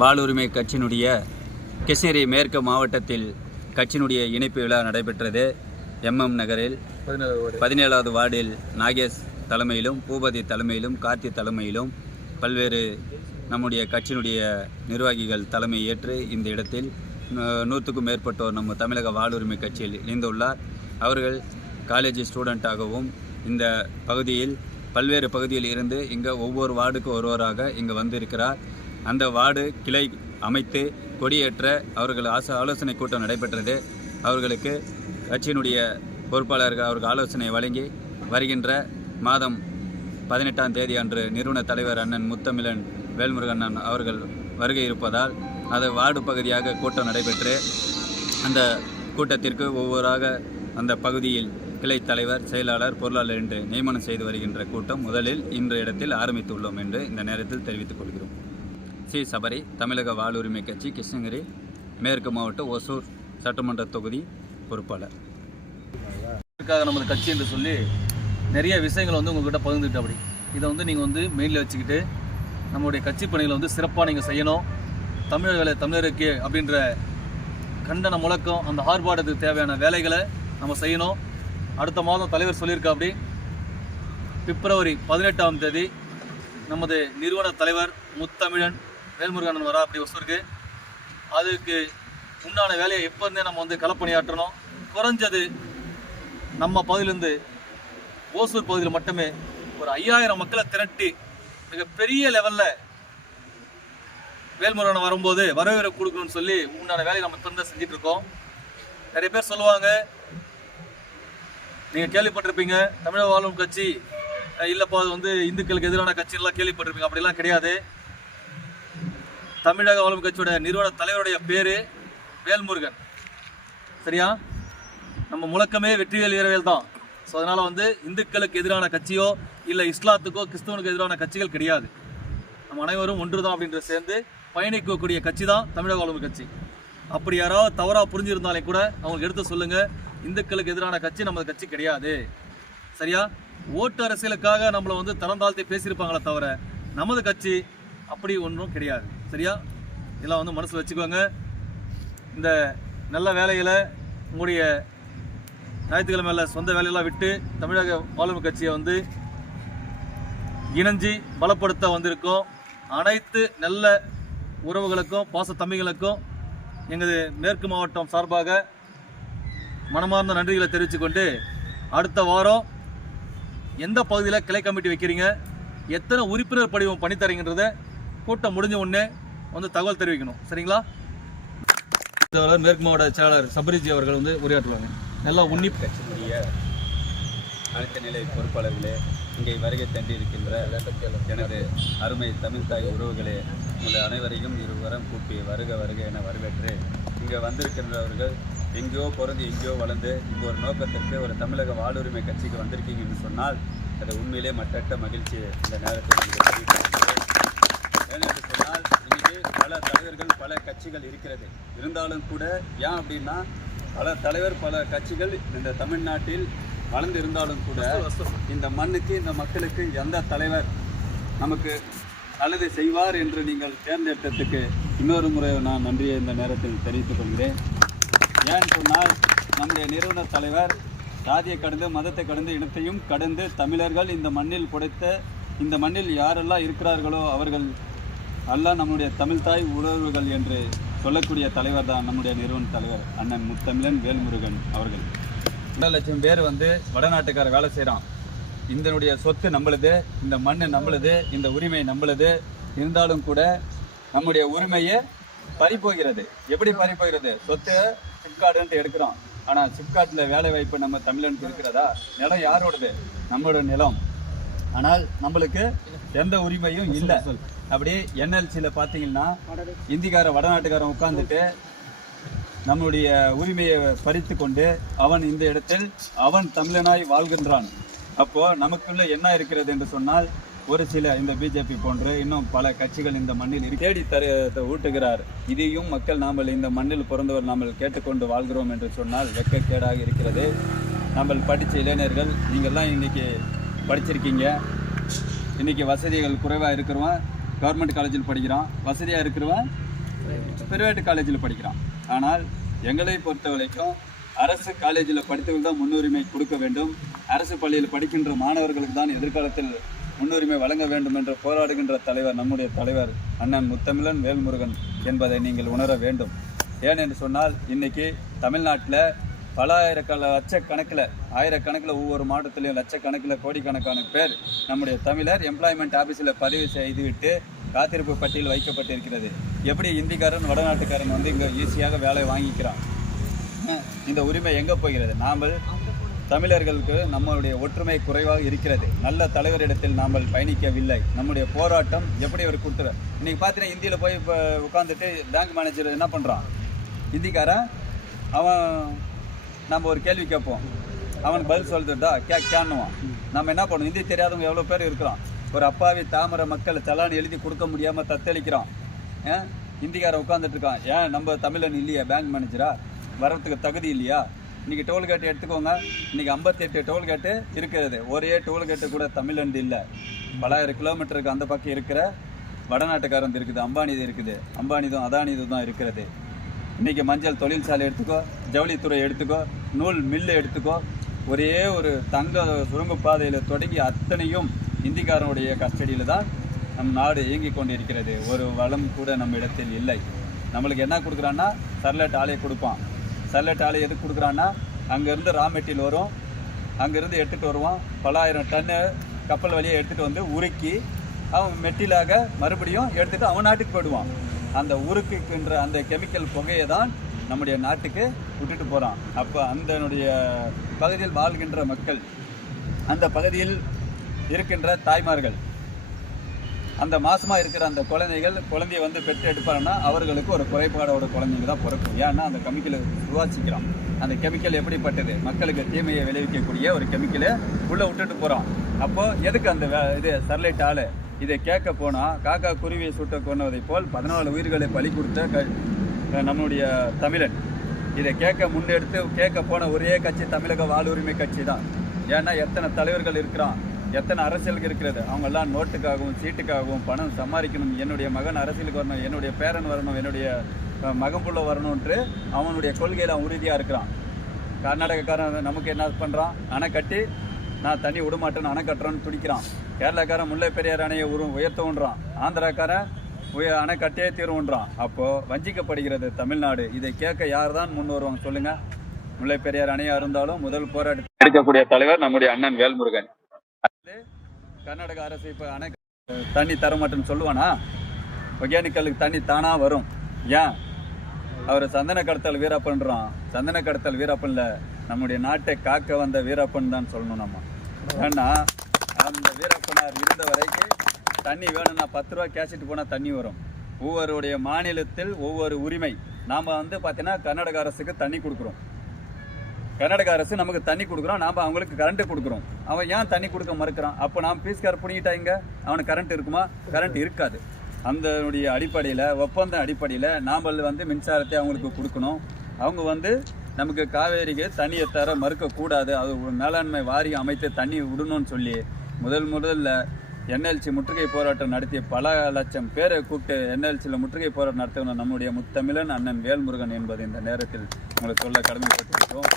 வாழ்வுரிமை கட்சியினுடைய கிருஷ்ணகிரி மேற்கு மாவட்டத்தில் கட்சியினுடைய இணைப்பு விழா நடைபெற்றது. எம்எம் நகரில் பதினேழாவது வார்டில். நாகேஷ் தலைமையிலும் பூபதி தலைமையிலும் கார்த்தி தலைமையிலும் பல்வேறு நம்முடைய கட்சியினுடைய நிர்வாகிகள் தலைமை ஏற்று இந்த இடத்தில் நூற்றுக்கும் மேற்பட்டோர் நம்ம தமிழக வாழ்வுரிமை கட்சியில் இணைந்துள்ளார். அவர்கள் காலேஜ் ஸ்டூடெண்ட்டாகவும் இந்த பகுதியில் பல்வேறு பகுதியில் இருந்து இங்கே ஒவ்வொரு வார்டுக்கு ஒருவராக இங்கே வந்திருக்கிறார். அந்த வார்டு கிளை அமைத்து கொடியேற்ற அவர்கள் ஆச ஆலோசனை கூட்டம் நடைபெற்றது. அவர்களுக்கு கட்சியினுடைய பொறுப்பாளர்கள் அவருக்கு ஆலோசனை வழங்கி வருகின்ற மாதம் பதினெட்டாம் தேதி அன்று நிறுவன தலைவர் அண்ணன் முத்தமிழன் வேல்முருகண்ணன் அவர்கள் வருகை இருப்பதால் அது வார்டு பகுதியாக கூட்டம் நடைபெற்று அந்த கூட்டத்திற்கு ஒவ்வொருவராக அந்த பகுதியில் கிளை தலைவர் செயலாளர் பொருளாளர் என்று நியமனம் செய்து வருகின்ற கூட்டம் முதலில் இன்று இடத்தில் ஆரம்பித்துள்ளோம் என்று இந்த நேரத்தில் தெரிவித்துக் கொள்கிறோம். சி சபரி தமிழக வாழ்வுரிமை கட்சி கிருஷ்ணகிரி மேற்கு மாவட்ட ஒசூர் சட்டமன்ற தொகுதி பொறுப்பாளர். இதற்காக நமது கட்சி என்று சொல்லி நிறைய விஷயங்களை வந்து உங்ககிட்ட பகிர்ந்துட்டு அப்படி இதை வந்து நீங்கள் வந்து மெயிலில் வச்சுக்கிட்டு நம்மளுடைய கட்சி பணிகளை வந்து சிறப்பாக நீங்கள் செய்யணும். தமிழர் வேலை தமிழருக்கு அப்படின்ற கண்டன முழக்கம் அந்த ஆர்ப்பாட்டத்துக்கு தேவையான வேலைகளை நம்ம செய்யணும். அடுத்த மாதம் தலைவர் சொல்லியிருக்கா அப்படி பிப்ரவரி பதினெட்டாம் தேதி நமது நிறுவன தலைவர் முத்தமிழன் வேல்முருகன் வரா அப்படி ஒசூருக்கு அதுக்கு உண்டான வேலையை எப்போ இருந்தே நம்ம வந்து களப்பணியாற்றணும். குறைஞ்சது நம்ம பகுதியிலேருந்து ஓசூர் பகுதியில் மட்டுமே ஒரு ஐயாயிரம் மக்களை திரட்டி மிகப்பெரிய லெவலில் வேல்முருகன் வரும்போது வரவேற்பு கொடுக்கணும்னு சொல்லி உண்டான வேலையை நம்ம இப்போ தான் செஞ்சுட்டு இருக்கோம். நிறைய பேர் சொல்லுவாங்க நீங்கள் கேள்விப்பட்டிருப்பீங்க தமிழக வாழும் கட்சி இல்லைப்பா அது வந்து இந்துக்களுக்கு எதிரான கட்சியெல்லாம் கேள்விப்பட்டிருப்பீங்க. அப்படிலாம் கிடையாது. தமிழக வாழும் கட்சியோட நிறுவன தலைவருடைய பேர் வேல்முருகன். சரியா? நம்ம முழக்கமே வெற்றிவேல் வீரவேல் தான். ஸோ அதனால் வந்து இந்துக்களுக்கு எதிரான கட்சியோ இல்லை இஸ்லாத்துக்கோ கிறிஸ்தவனுக்கு எதிரான கட்சிகள் கிடையாது. நம்ம அனைவரும் ஒன்று தான் அப்படின்ற சேர்ந்து பயணிக்கக்கூடிய கட்சி தான் தமிழக வாழ்வு கட்சி. அப்படி யாராவது தவறாக புரிஞ்சிருந்தாலே கூட அவங்களுக்கு எடுத்து சொல்லுங்கள் இந்துக்களுக்கு எதிரான கட்சி நமது கட்சி கிடையாது. சரியா? ஓட்டு அரசியலுக்காக நம்மளை வந்து தரம் தாழ்த்தி பேசியிருப்பாங்களே தவிர நமது கட்சி அப்படி ஒன்றும் கிடையாது. சரியா? இதெல்லாம் வந்து மனசில் வச்சுக்கோங்க. இந்த நல்ல வேலைகளை உங்களுடைய ஞாயிற்றுக்கிழமையில் சொந்த வேலையெல்லாம் விட்டு தமிழக வாழ்வு கட்சியை வந்து இணைஞ்சு பலப்படுத்த வந்திருக்கோம். அனைத்து நல்ல உறவுகளுக்கும் பாச தம்பிகளுக்கும் எங்களது மேற்கு மாவட்டம் சார்பாக மனமார்ந்த நன்றிகளை தெரிவித்துக்கொண்டு அடுத்த வாரம் எந்த பகுதியில் கிளை கமிட்டி வைக்கிறீங்க எத்தனை உறுப்பினர் படிவம் பண்ணித்தரீங்கன்றதை கூட்டம் முடிஞ்ச உடனே வந்து தகவல் தெரிவிக்கணும். சரிங்களா? மேற்கு மாவட்ட செயலாளர் சபரிஜி அவர்கள் வந்து உரையாற்றுவாங்க. நல்லா உன்னி கட்சியினுடைய அனைத்து நிலை பொறுப்பாளர்களே இங்கே வருகை தண்டிருக்கின்ற எனது அருமை தமிழ் தாய் உறவுகளே உங்களை அனைவரையும் இருவரம் கூப்பி வருக வருக என வரவேற்று இங்கே வந்திருக்கின்றவர்கள் எங்கேயோ பிறந்து எங்கேயோ வளர்ந்து இங்கே ஒரு நோக்கத்திற்கு ஒரு தமிழக வாழ்வுரிமை கட்சிக்கு வந்திருக்கீங்கன்னு சொன்னால் அது உண்மையிலே மட்டற்ற மகிழ்ச்சி இந்த நேரத்தில் ஏனென்று சொன்னால் இன்னைக்கு பல தலைவர்கள் பல கட்சிகள் இருக்கிறது. இருந்தாலும் கூட ஏன் அப்படின்னா பல தலைவர் பல கட்சிகள் இந்த தமிழ்நாட்டில் வளர்ந்து இருந்தாலும் கூட இந்த மண்ணுக்கு இந்த மக்களுக்கு எந்த தலைவர் நமக்கு நல்லது செய்வார் என்று நீங்கள் தேர்ந்தெடுத்ததுக்கு இன்னொரு முறை நான் நன்றியை இந்த நேரத்தில் தெரிவித்துக் கொள்கிறேன். ஏன்னு சொன்னால் நம்முடைய நிறுவன தலைவர் சாதியை கடந்து மதத்தை கடந்து இனத்தையும் கடந்து தமிழர்கள் இந்த மண்ணில் புடைத்த இந்த மண்ணில் யாரெல்லாம் இருக்கிறார்களோ அவர்கள் எல்லாம் நம்முடைய தமிழ்தாய் உறவுகள் என்று சொல்லக்கூடிய தலைவர் தான் நம்முடைய நிறுவன தலைவர் அண்ணன் முத்தமிழன் வேல்முருகன் அவர்கள். ரெண்டு லட்சம் பேர் வந்து வடநாட்டுக்கார வேலை செய்கிறான் இதனுடைய சொத்து நம்மளுது இந்த மண் நம்மளுது இந்த உரிமை நம்மளுது. இருந்தாலும் கூட நம்முடைய உரிமையை பறிப்போகிறது எப்படி பறிப்போகிறது சொத்து சிப்கார்டுன்ட்டு எடுக்கிறோம். ஆனால் சிப்கார்ட்டில் வேலை வாய்ப்பு நம்ம தமிழனுக்கு இருக்கிறதா? நிலம் யாரோடது? நம்மளோட நிலம். ஆனால் நம்மளுக்கு எந்த உரிமையும் இல்லை. அப்படி என்எல்சியில் பார்த்தீங்கன்னா இந்திக்கார வடநாட்டுக்காரன் உட்காந்துட்டு நம்முடைய உரிமையை பறித்து கொண்டு அவன் இந்த இடத்தில் அவன் தமிழனாய் வாழ்கின்றான். அப்போது நமக்குள்ள என்ன இருக்கிறது என்று சொன்னால் ஒரு சில இந்த பிஜேபி போன்று இன்னும் பல கட்சிகள் இந்த மண்ணில் தேடி தர ஊட்டுகிறார். இதையும் மக்கள் நாம் இந்த மண்ணில் பிறந்தவர் நாம் கேட்டுக்கொண்டு வாழ்கிறோம் என்று சொன்னால் வெட்கக்கேடாக இருக்கிறது. நம்ம படித்த இளைஞர்கள் நீங்கள்லாம் இன்னைக்கு படிச்சிருக்கீங்க. இன்னைக்கு வசதிகள் குறைவாக இருக்கிறவன் கவர்மெண்ட் காலேஜில் படிக்கிறான். வசதியாக இருக்கிறவன் பிரைவேட் காலேஜில் படிக்கிறான். ஆனால் எங்களை பொறுத்த வரைக்கும் அரசு காலேஜில் படித்தவர்கள் தான் முன்னுரிமை கொடுக்க வேண்டும். அரசு பள்ளியில் படிக்கின்ற மாணவர்களுக்கு தான் எதிர்காலத்தில் முன்னுரிமை வழங்க வேண்டும் என்று போராடுகின்ற தலைவர் நம்முடைய தலைவர் அண்ணன் முத்தமிழன் வேல்முருகன் என்பதை நீங்கள் உணர வேண்டும். ஏன் என்று சொன்னால் இன்றைக்கி தமிழ்நாட்டில் பல ஆயிரக்கல லட்சக்கணக்கில் ஆயிரக்கணக்கில் ஒவ்வொரு மாவட்டத்திலையும் லட்சக்கணக்கில் கோடிக்கணக்கான பேர் நம்முடைய தமிழர் எம்ப்ளாய்மெண்ட் ஆஃபீஸில் பதிவு செய்துவிட்டு காத்திருப்பு பட்டியல் வைக்கப்பட்டிருக்கிறது. எப்படி இந்திக்காரன் வடநாட்டுக்காரன் வந்து இங்கே ஈஸியாக வேலை வாங்கிக்கிறான்? இந்த உரிமை எங்கே போகிறது? நாம் தமிழர்களுக்கு நம்மளுடைய ஒற்றுமை குறைவாக இருக்கிறது. நல்ல தலைவரிடத்தில் நாம் பயணிக்கவில்லை. நம்முடைய போராட்டம் எப்படி அவர் கொடுத்துரு இன்னைக்கு பார்த்தீங்கன்னா இந்தியில் போய் இப்போ உட்காந்துட்டு பேங்க் மேனேஜர் என்ன பண்ணுறான் இந்திக்காரன் அவன் நம்ம ஒரு கேள்வி கேட்போம். அவனுக்கு பதில் சொல்லிட்டுடா கே கேன்னுவான் நம்ம என்ன பண்ணுவோம் இந்தி தெரியாதவங்க எவ்வளோ பேர் இருக்கிறோம். ஒரு அப்பாவி தாமரை மக்கள் தலான் எழுதி கொடுக்க முடியாமல் தத்தளிக்கிறான் ஏன் இந்திக்காரன் உட்காந்துட்டு இருக்கான். ஏன்? நம்ம தமிழன் இல்லையா பேங்க் மேனேஜரா வர்றதுக்கு தகுதி இல்லையா? இன்றைக்கி டோல்கேட் எடுத்துக்கோங்க. இன்றைக்கி ஐம்பத்தெட்டு டோல்கேட்டு இருக்கிறது. ஒரே டோல்கேட்டு கூட தமிழ்நாடு இல்லை. பலாயிரம் கிலோமீட்டருக்கு அந்த பக்கம் இருக்கிற வடநாட்டுக்காரன் இருக்குது அம்பானிது இருக்குது. அம்பானிதும் அதானிதும் தான் இருக்கிறது. இன்றைக்கி மஞ்சள் தொழிற்சாலை எடுத்துக்கோ ஜவுளித்துறை எடுத்துக்கோ நூல் மில்லு எடுத்துக்கோ. ஒரே ஒரு தங்க சுரங்கப்பாதையில் தொடங்கி அத்தனையும் இந்திக்காரனுடைய கஸ்டடியில் தான் நம் நாடு இயங்கி கொண்டிருக்கிறது. ஒரு வளம் கூட நம்ம இடத்தில் இல்லை. நம்மளுக்கு என்ன கொடுக்குறான்னா சர்லட் ஆலையை கொடுப்பான். சர்லட் ஆலை எதுக்கு கொடுக்குறான்னா அங்கேருந்து ரா மெட்டீரியல் வரும். அங்கேருந்து எடுத்துகிட்டு வருவான். பலாயிரம் டன்னு கப்பல் வழியாக எடுத்துகிட்டு வந்து உருக்கி அவன் மெட்டிலாக மறுபடியும் எடுத்துகிட்டு அவன் நாட்டுக்கு போயிடுவான். அந்த உருக்குக்கின்ற அந்த கெமிக்கல் புகையை தான் நம்முடைய நாட்டுக்கு விட்டுட்டு போகிறான் அப்போ அந்தனுடைய பகுதியில் வாழ்கின்ற மக்கள் அந்த பகுதியில் இருக்கின்ற தாய்மார்கள் அந்த மாசமாக இருக்கிற அந்த குழந்தைகள் குழந்தைய வந்து பெற்று எடுப்பாங்கன்னா அவர்களுக்கு ஒரு குறைபாடோட குழந்தைங்க தான் பிறக்கும். ஏன்னா அந்த கெமிக்கலை சுவாசிக்கிறான் அந்த கெமிக்கல் எப்படிப்பட்டது? மக்களுக்கு தீமையை விளைவிக்கக்கூடிய ஒரு கெமிக்கலை உள்ளே விட்டுட்டு போகிறோம் அப்போது எதுக்கு அந்த வே- இது ஸ்டெர்லைட் ஆள்? இதை கேட்க போனால் காக்கா குருவியை சுட்ட கொன்னதை போல் பதினாலு உயிர்களை பலி கொடுத்த க- நம்முடைய தமிழன். இதை கேட்க முன்னெடுத்து கேட்க போன ஒரே கட்சி தமிழக வாழ்வுரிமை கட்சி தான். ஏன்னா எத்தனை தலைவர்கள் இருக்கிறான் எத்தனை அரசியலுக்கு இருக்கிறது அவங்கெல்லாம் நோட்டுக்காகவும் சீட்டுக்காகவும் பணம் சம்பாதிக்கணும் என்னுடைய மகன் அரசியலுக்கு வரணும் என்னுடைய பேரன் வரணும் என்னுடைய அஹ், மகன் புள்ள அவனுடைய கொள்கையில் அவன் உறுதியாக இருக்கிறான். கர்நாடகக்காரன் நமக்கு என்ன பண்ணுறான் அணை கட்டி நான் தண்ணி விடமாட்டேன்னு அணை கட்டுறேன்னு துடிக்கிறான். கேரளாக்காரன் முல்லை பெரியார் அணையை உரு உயர்த்தவுன்றான் ஆந்திராக்காரன் உய அணை கட்டியே தீர்வுன்றான் அப்போது வஞ்சிக்கப்படுகிறது தமிழ்நாடு. இதை கேட்க யார் தான் முன் வருவாங்க சொல்லுங்க. முல்லை பெரியார் அணையா இருந்தாலும் முதல் போராட்டத்தை எடுக்கக்கூடிய தலைவர் நம்முடைய அண்ணன் வேல்முருகன். கர்நாடக அரசு இப்போ அணை தண்ணி தர மாட்டேன்னு சொல்லுவானா? ஒகேனக்கலுக்கு தண்ணி தானா வரும். ஏன்? அவர் சந்தன கடத்தல் வீரப்பன்றான். சந்தன கடத்தல் வீரப்பன்ல நம்முடைய நாட்டை காக்க வந்த வீரப்பன் தான் சொல்லணும் நம்ம. ஏன்னா அந்த வீரப்பனார் இருந்த வரைக்கும் தண்ணி வேணும்னா பத்து ரூபா கேஷிட்டு போனால் தண்ணி வரும். ஒவ்வொருடைய மாநிலத்தில் ஒவ்வொரு உரிமை. நாம் வந்து பார்த்தீங்கன்னா கர்நாடக அரசுக்கு தண்ணி கொடுக்குறோம். கர்நாடக அரசு நமக்கு தண்ணி கொடுக்குறோம். நாம் அவங்களுக்கு கரண்ட் கொடுக்குறோம். அவன் ஏன் தண்ணி கொடுக்க மறுக்கிறான்? அப்போ நாம் பீஸ்கார் இங்கே அவனுக்கு கரண்ட் இருக்குமா? கரண்ட் இருக்காது. அந்தனுடைய அடிப்படையில் ஒப்பந்த அடிப்படையில் நாம் வந்து மின்சாரத்தை அவங்களுக்கு கொடுக்கணும். அவங்க வந்து நமக்கு காவேரிக்கு தண்ணியை தர மறுக்கக்கூடாது. அது மேலாண்மை வாரியம் அமைத்து தண்ணி விடணும்னு சொல்லி முதல் முதல்ல என்எல்சி முற்றுகை போராட்டம் நடத்திய பல லட்சம் பேரை கூப்பிட்டு என்எல்சியில் முற்றுகை போராட்டம் நடத்தின நம்முடைய முத்தமிழன் அண்ணன் வேல்முருகன் என்பது இந்த நேரத்தில் உங்களுக்கு சொல்ல கடமைப்பட்டிருக்கோம்